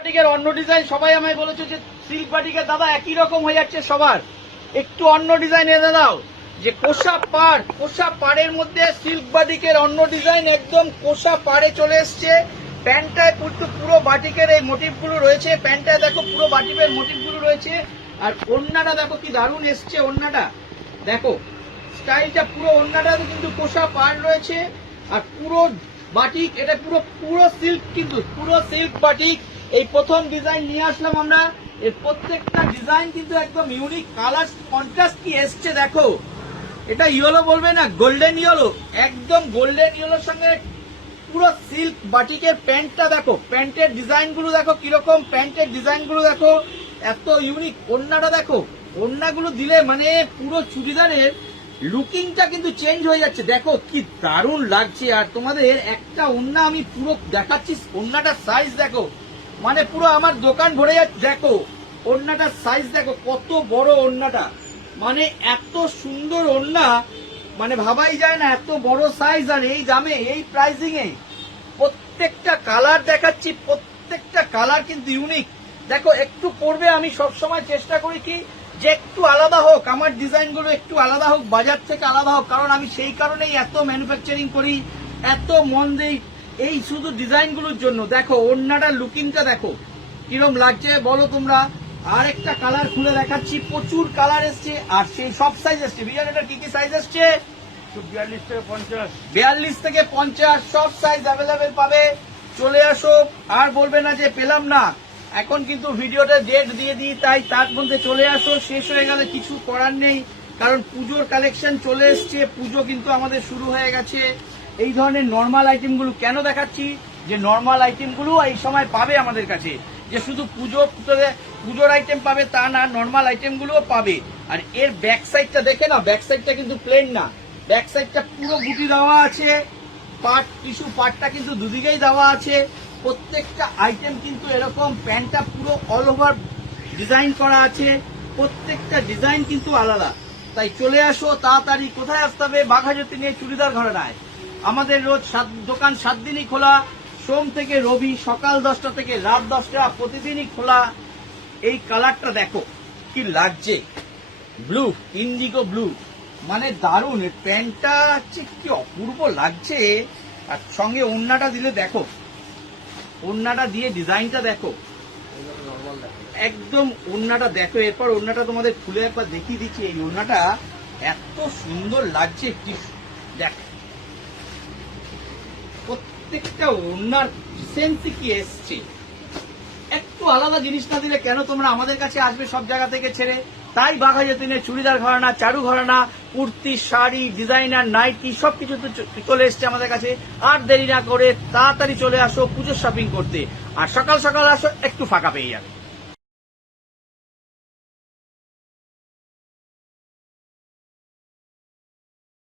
বাটিকের অন্য ডিজাইন সবাই আমায় বলেছে যে সিল্ক বাটিকের দাদা একই রকম হয়ে যাচ্ছে সবার, একটু অন্য ডিজাইন এনে দাও। যে কোষা পাড়ের মধ্যে সিল্ক বাটিকের অন্য ডিজাইন, একদম কোষা পাড়ে চলে এসছে। প্যান্টটায় পুরো বাটিকের এই মোটিভগুলো রয়েছে, প্যান্টটায় দেখো পুরো বাটিকের মোটিভগুলো রয়েছে। আর ওড়নাটা দেখো কি দারুণ এসছে, ওড়নাটা দেখো স্টাইলটা, পুরো ওড়নাটা কিন্তু কোষা পাড় রয়েছে। আর পুরো বাটিক, এটা পুরো সিল্ক, কিন্তু পুরো সিল্ক বাটিক। এই প্রথম ডিজাইন নিয়ে আসলাম আমরা। এর প্রত্যেকটা ডিজাইন কিন্তু একদম ইউনিক, কালার কন্ট্রাস্ট কি এসছে দেখো। এটা ইয়েলো বলবে না, গোল্ডেন ইয়েলো, একদম গোল্ডেন ইয়েলোর সঙ্গে পুরো সিল্ক বাটিকের প্যান্টটা দেখো, প্যান্টের ডিজাইন গুলো দেখো কিরকম, প্যান্টের ডিজাইন গুলো দেখো এত ইউনিক। ওড়নাটা দেখো, ওড়নাগুলো দিলে মানে পুরো চুড়িদারের লুকিংটা কিন্তু চেঞ্জ হয়ে যাচ্ছে, দেখো কি দারুণ লাগছে। আর তোমাদের একটা ওড়না আমি পুরো দেখাচ্ছি, ওড়নাটার সাইজ দেখো, মানে পুরো আমার দোকান ভরে যাচ্ছে। দেখো ওড়নাটার সাইজ দেখো, কত বড় ওড়নাটা, মানে এত সুন্দর ওড়না, মানে ভাবাই যায় না এত বড় সাইজ। আর এই দামে, এই প্রাইসিং এ প্রত্যেকটা কালার দেখাচ্ছি, প্রত্যেকটা কালার কিন্তু ইউনিক। দেখো একটু পরবে, আমি সবসময় চেষ্টা করি কি যে একটু আলাদা হোক, আমার ডিজাইন গুলো একটু আলাদা হোক, বাজার থেকে আলাদা হোক, কারণ আমি সেই কারণেই এত ম্যানুফ্যাকচারিং করি, এত মন দেই এই শুধু ডিজাইন গুলোর জন্য। দেখো ওড়নাটার লুকিংটা দেখো কিরম লাগছে বলো তোমরা। আর একটা কালার খুলে দেখাচ্ছি, প্রচুর কালার এসছে আর সেই সব সাইজ এসছে। বিয়ার এটা কি কি সাইজ এসছে? 42 থেকে 50, 42 থেকে 50 সব সাইজ অ্যাভেলেবেল পাবে। চলে আসো, আর বলবে না যে পেলাম না। এখন কিন্তু ভিডিওটা ডেট দিয়ে দিই, তাই তার মধ্যে চলে আসো, শেষ হয়ে গেলে কিছু করার নেই, কারণ পুজোর কালেকশন চলে এসছে, পুজো কিন্তু আমাদের শুরু হয়ে গেছে। এই ধরনের নর্মাল আইটেমগুলো কেন দেখাচ্ছি, যে নর্মাল আইটেমগুলো এই সময় পাবে আমাদের কাছে, যে শুধু পুজোর আইটেম পাবে তা না, নর্মাল আইটেমগুলোও পাবে। আর এর ব্যাক সাইডটা দেখে না, ব্যাক সাইডটা কিন্তু প্লেন না, ব্যাক সাইডটা পুরো বুটি দেওয়া আছে, পার্ট টিস্যু পার্টটা কিন্তু দুদিকেই দেওয়া আছে। প্রত্যেকটা আইটেম কিন্তু এরকম, প্যান্টটা পুরো অল ওভার ডিজাইন করা আছে, প্রত্যেকটা ডিজাইন কিন্তু আলাদা। তাই চলে আসো তাড়াতাড়ি। কোথায় আসতে হবে? বাঘাযতীন নিয়ে চুড়িদার ঘরানায়। আমাদের রোজ দোকান 7 দিনই খোলা, সোম থেকে রবি সকাল 10টা থেকে রাত 10টা, প্রতিদিনই খোলা। এই কালারটা দেখো কি লাগছে, ব্লু, ইন্ডিগো ব্লু, মানে দারুণ। প্যান্টটা হচ্ছে কি অপূর্ব লাগছে। আর সঙ্গে ওড়নাটা দিলে দেখো, ওড়নাটা দিয়ে ডিজাইনটা দেখো, একদম ওড়নাটা দেখো। এরপর ওড়নাটা তোমাদের খুলে একবার দেখিয়ে দিচ্ছি। এই ওড়নাটা এত সুন্দর লাগছে, কি দেখ, প্রত্যেকটা ওড়নার সেন্স কি এসছে। একটু আলাদা জিনিস না দিলে কেন তোমরা আমাদের কাছে আসবে সব জায়গা থেকে ছেড়ে? তাই বাঘাযতীনের চুড়িদার ঘরানা, চারু ঘরানা, কুর্তি, শাড়ি, ডিজাইনার, নাইটি সবকিছু চলে এসছে আমাদের কাছে। আর দেরি না করে তাড়াতাড়ি চলে আসো পুজোর শপিং করতে। আর সকাল সকাল আসো, একটু ফাঁকা পেয়ে যাবে।